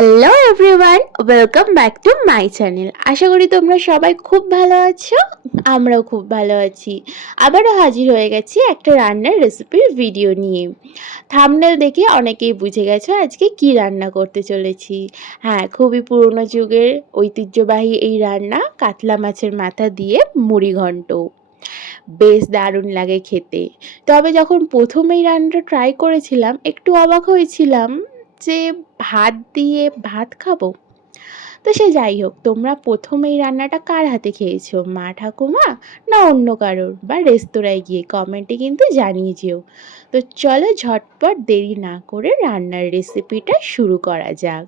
Hello everyone, welcome back to my channel. আশা করি তোমরা সবাই খুব ভালো আছো। আমরাও খুব ভালো আছি। আবারও হাজির হয়ে গেছি একটা রান্নার রেসিপির ভিডিও নিয়ে। থাম্বনেল দেখে অনেকেই বুঝে গেছো আজকে কি রান্না করতে চলেছি। হ্যাঁ, খুবই পুরনো যুগের ঐতিহ্যবাহী এই রান্না, কাতলা মাছের মাথা দিয়ে মুড়ি ঘন্ট। বেশ দারুণ লাগে খেতে। তবে যখন প্রথম এই রান্নাটা ট্রাই করেছিলাম একটু অবাক হয়েছিলাম যে ভাত দিয়ে ভাত খাবো। তো সে যাই হোক, তোমরা প্রথম এই রান্নাটা কার হাতে খেয়েছো, মা ঠাকুমা না অন্য কারোর, বা রেস্তোরাঁয় গিয়ে কমেন্টে কিন্তু জানিয়ে যেও। তো চলো ঝটপট দেরি না করে রান্নার রেসিপিটা শুরু করা যাক।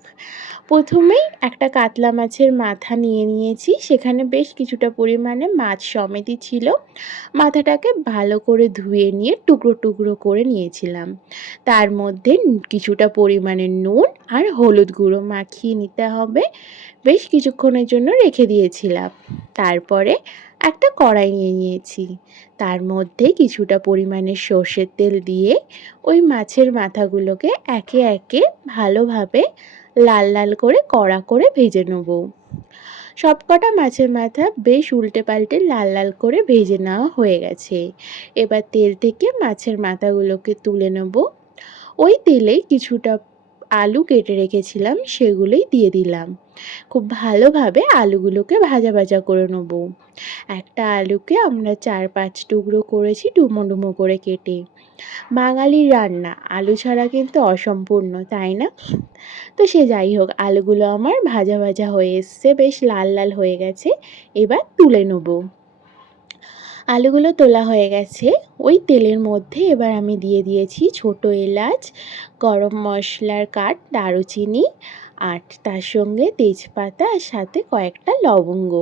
প্রথমেই একটা কাতলা মাছের মাথা নিয়ে নিয়েছি, সেখানে বেশ কিছুটা পরিমাণে মাছ সমেতই ছিল। মাথাটাকে ভালো করে ধুয়ে নিয়ে টুকরো টুকরো করে নিয়েছিলাম। তার মধ্যে কিছুটা পরিমাণে নুন আর হলুদ গুঁড়ো মাখিয়ে নিতে হবে। বেশ কিছুক্ষণের জন্য রেখে দিয়েছিলাম। তারপরে একটা কড়াই নিয়ে নিয়েছি, তার মধ্যে কিছুটা পরিমাণে সর্ষের তেল দিয়ে ওই মাছের মাথাগুলোকে একে একে ভালোভাবে লাল লাল করে কড়া করে ভেজে নেব। সবকটা মাছের মাথা বেশ উল্টে পাল্টে লাল লাল করে ভেজে নেওয়া হয়ে গেছে। এবার তেল থেকে মাছের মাথাগুলোকে তুলে নেব। ওই তেলেই কিছুটা আলু কেটে রেখেছিলাম, সেগুলোই দিয়ে দিলাম। খুব ভালোভাবে আলুগুলোকে ভাজা ভাজা করে নেব। একটা আলুকে আমরা 4-5 টুকরো করেছি ডুমো ডুমো করে কেটে। বাঙালির রান্না আলু ছাড়া কিন্তু অসম্পূর্ণ, তাই না? তো সে যাই হোক, আলুগুলো আমার ভাজা ভাজা হয়ে এসছে, বেশ লাল লাল হয়ে গেছে। এবার তুলে নেব। আলুগুলো তোলা হয়ে গেছে। ওই তেলের মধ্যে এবার আমি দিয়ে দিয়েছি ছোট এলাচ, গরম মশলার কাঠ, দারুচিনি, আর তার সঙ্গে তেজপাতা আর সাথে কয়েকটা লবঙ্গ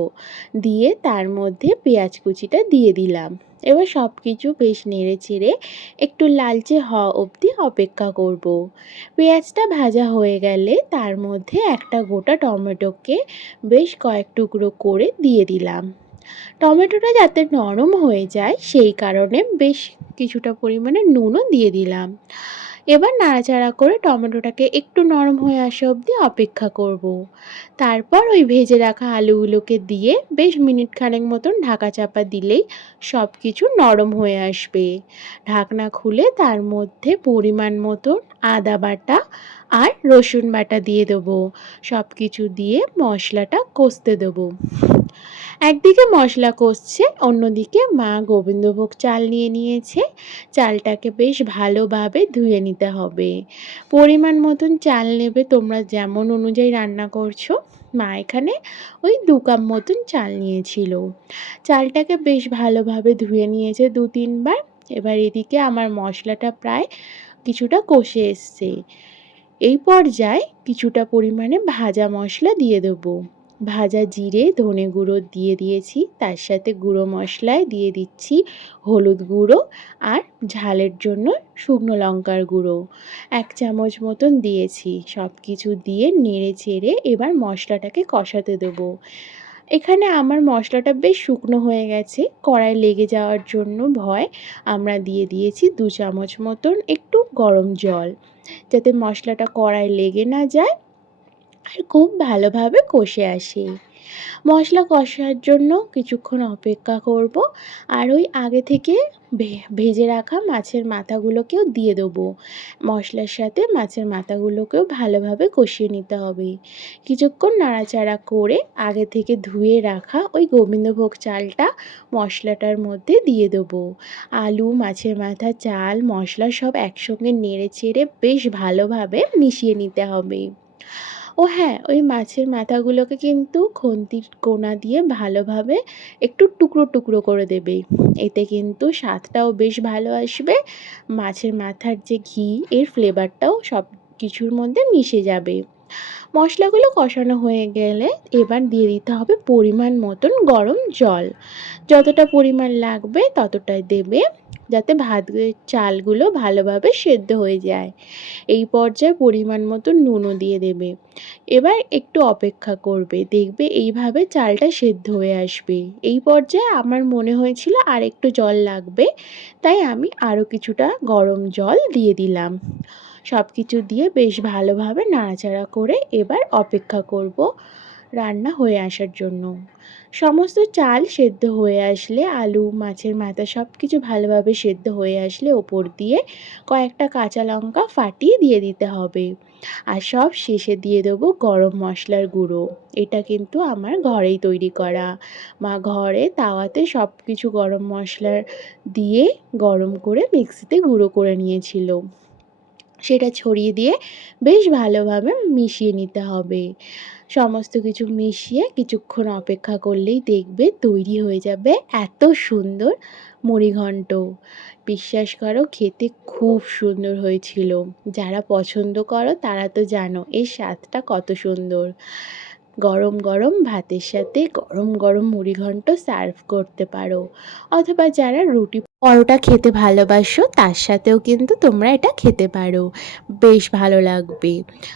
দিয়ে তার মধ্যে পেঁয়াজ কুচিটা দিয়ে দিলাম। এবার সব কিছু বেশ নেড়ে চেড়ে একটু লালচে হওয়া অবধি অপেক্ষা করব। পেঁয়াজটা ভাজা হয়ে গেলে তার মধ্যে একটা গোটা টমেটোকে বেশ কয়েক টুকরো করে দিয়ে দিলাম। টমেটোটা যাতে নরম হয়ে যায় সেই কারণে বেশ কিছুটা পরিমাণে নুনও দিয়ে দিলাম। এবার নাড়াচাড়া করে টমেটোটাকে একটু নরম হয়ে আসা অবধি অপেক্ষা করব। তারপর ওই ভেজে রাখা আলুগুলোকে দিয়ে বেশ মিনিট খানেক মতন ঢাকা চাপা দিলেই সব কিছু নরম হয়ে আসবে। ঢাকনা খুলে তার মধ্যে পরিমাণ মতন আদা বাটা আর রসুন বাটা দিয়ে দেবো। সব কিছু দিয়ে মশলাটা কষতে দেবো। একদিকে মশলা কষছে, অন্যদিকে মা গোবিন্দভোগ চাল নিয়ে নিয়েছে। চালটাকে বেশ ভালোভাবে ধুয়ে নিতে হবে। পরিমাণ মতন চাল নেবে তোমরা যেমন অনুযায়ী রান্না করছো। মা এখানে ওই 2 কাপ মতন চাল নিয়েছিল। চালটাকে বেশ ভালোভাবে ধুয়ে নিয়েছে 2-3 বার। এবার এদিকে আমার মশলাটা প্রায় কিছুটা কষে এসছে। এই পর্যায়ে কিছুটা পরিমাণে ভাজা মশলা দিয়ে দেবো। ভাজা জিরে, ধনে গুঁড়ো দিয়ে দিয়েছি, তার সাথে গুঁড়ো মশলায় দিয়ে দিচ্ছি হলুদ গুঁড়ো আর ঝালের জন্য শুকনো লঙ্কার গুঁড়ো 1 চামচ মতন দিয়েছি। সব কিছু দিয়ে নেড়ে চেড়ে এবার মশলাটাকে কষাতে দেবো। এখানে আমার মশলাটা বেশ শুকনো হয়ে গেছে, কড়াই লেগে যাওয়ার জন্য ভয় আমরা দিয়ে দিয়েছি 2 চামচ মতন একটু গরম জল, যাতে মশলাটা কড়ায় লেগে না যায় আর খুব ভালোভাবে কষে আসে। মশলা কষার জন্য কিছুক্ষণ অপেক্ষা করব। আর ওই আগে থেকে ভেজে রাখা মাছের মাথাগুলোকেও দিয়ে দেবো। মশলার সাথে মাছের মাথাগুলোকেও ভালোভাবে কষিয়ে নিতে হবে। কিছুক্ষণ নাড়াচাড়া করে আগে থেকে ধুয়ে রাখা ওই গোবিন্দভোগ চালটা মশলাটার মধ্যে দিয়ে দেবো। আলু, মাছের মাথা, চাল, মশলা সব একসঙ্গে নেড়ে চেড়ে বেশ ভালোভাবে মিশিয়ে নিতে হবে। ও হ্যাঁ, ওই মাছের মাথাগুলোকে কিন্তু খুন্তির কোনা দিয়ে ভালোভাবে একটু টুকরো টুকরো করে দেবে। এতে কিন্তু স্বাদটাও বেশ ভালো আসবে। মাছের মাথার যে ঘি, এর ফ্লেভারটাও সব কিছুর মধ্যে মিশে যাবে। মশলাগুলো কষানো হয়ে গেলে এবার দিয়ে দিতে হবে পরিমাণ মতন গরম জল। যতটা পরিমাণ লাগবে ততটাই দেবে, যাতে চালগুলো ভালোভাবে সেদ্ধ হয়ে যায়। এই পর্যায়ে পরিমাণ মতো নুনও দিয়ে দেবে। এবার একটু অপেক্ষা করবে, দেখবে এইভাবে চালটা সেদ্ধ হয়ে আসবে। এই পর্যায়ে আমার মনে হয়েছিল আর একটু জল লাগবে, তাই আমি আরও কিছুটা গরম জল দিয়ে দিলাম। সব কিছু দিয়ে বেশ ভালোভাবে নাড়াচাড়া করে এবার অপেক্ষা করব রান্না হয়ে আসার জন্য। সমস্ত চাল সেদ্ধ হয়ে আসলে, আলু, মাছের মাথা সব কিছু ভালোভাবে সেদ্ধ হয়ে আসলে ওপর দিয়ে কয়েকটা কাঁচা লঙ্কা ফাটিয়ে দিয়ে দিতে হবে। আর সব শেষে দিয়ে দেবো গরম মশলার গুঁড়ো। এটা কিন্তু আমার ঘরেই তৈরি করা। মা ঘরে তাওয়াতে সব কিছু গরম মশলা দিয়ে গরম করে মিক্সিতে গুঁড়ো করে নিয়েছিল। সেটা ছড়িয়ে দিয়ে বেশ ভালোভাবে মিশিয়ে নিতে হবে। সমস্ত কিছু মিশিয়ে কিছুক্ষণ অপেক্ষা করলেই দেখবে তৈরি হয়ে যাবে এত সুন্দর মুড়িঘণ্ট। বিশ্বাস করো, খেতে খুব সুন্দর হয়েছিল। যারা পছন্দ করো তারা তো জানো এর স্বাদটা কত সুন্দর। গরম গরম ভাতের সাথে গরম গরম মুড়িঘণ্ট সার্ভ করতে পারো, অথবা যারা রুটি পরোটা খেতে ভালোবাসো তার সাথেও কিন্তু তোমরা এটা খেতে পারো, বেশ ভালো লাগবে।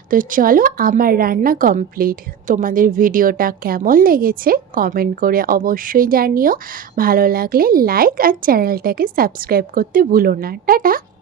তো চলো, আমার রান্না কমপ্লিট। তোমাদের ভিডিওটা কেমন লেগেছে কমেন্ট করে অবশ্যই জানিও। ভালো লাগলে লাইক আর চ্যানেলটাকে সাবস্ক্রাইব করতে ভুলো না। টাটা।